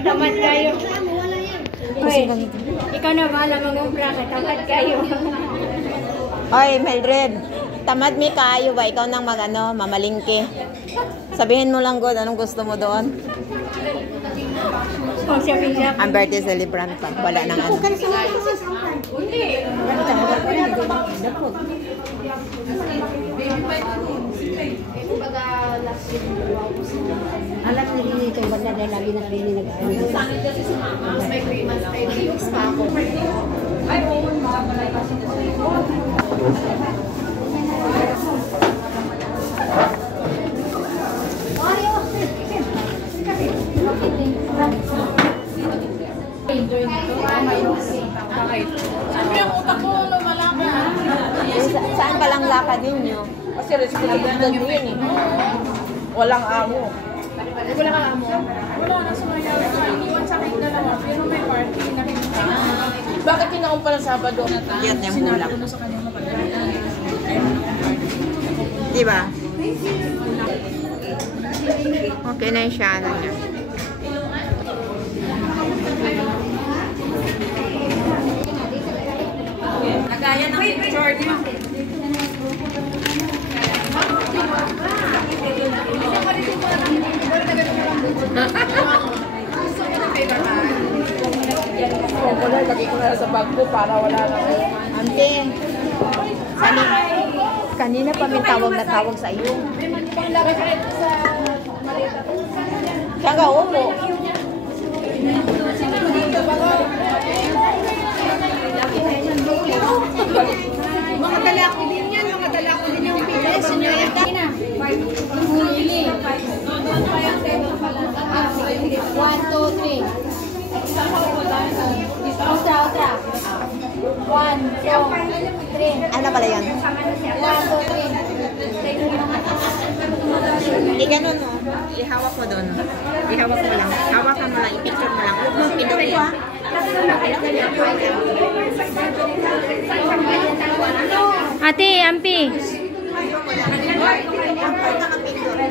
Tamad kayo. Hoy, ikaw na bahala mag-umpra ka. Tamad kayo. Hoy, Mildred. Tamad mi kayo ba? Ikaw nang mamalingke. Sabihin mo lang, God, anong gusto mo doon? Oh, siya. Ang birthday celebrant pa. Wala nang ano. Alam na din ito, banda dahil lagi na rin nag-aaral. Sangit kasi si mama, may 3 months, 5 weeks pa ako. Ay, oo, makabalay kasi Siyempre ang utak ko, wala ka. Saan pa lang lakad ninyo? Kasi responsibilidad din eh. Walang amo. Wala kang amo? Wala na sa mga iniwan sa akin dalawa. Pero may party. Bakit kinaon pa ng Sabado? Yan yung bulak. Sinabi ko na sa kanya mapadali. Diba? Okay na yung siya. Ano niya. Nagaya ng picture niya. Wala, lagi ko na sa bag ko para wala na. Ante, kanina pa may tawag na tawag sa iyo. Siya ka upo. Mga dalako din yan, mga dalako din yung pili. Senyorita. Huli. 1, 2, 3. Otra. 1, 2, 3. Ano pala yan? 1, 2, 3. Ganun mo. Ihawak mo doon. Ihawak mo lang. Hawakan mo lang. I-picture mo lang. Huwag mo pinutin. Ate, Ampi.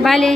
Bale.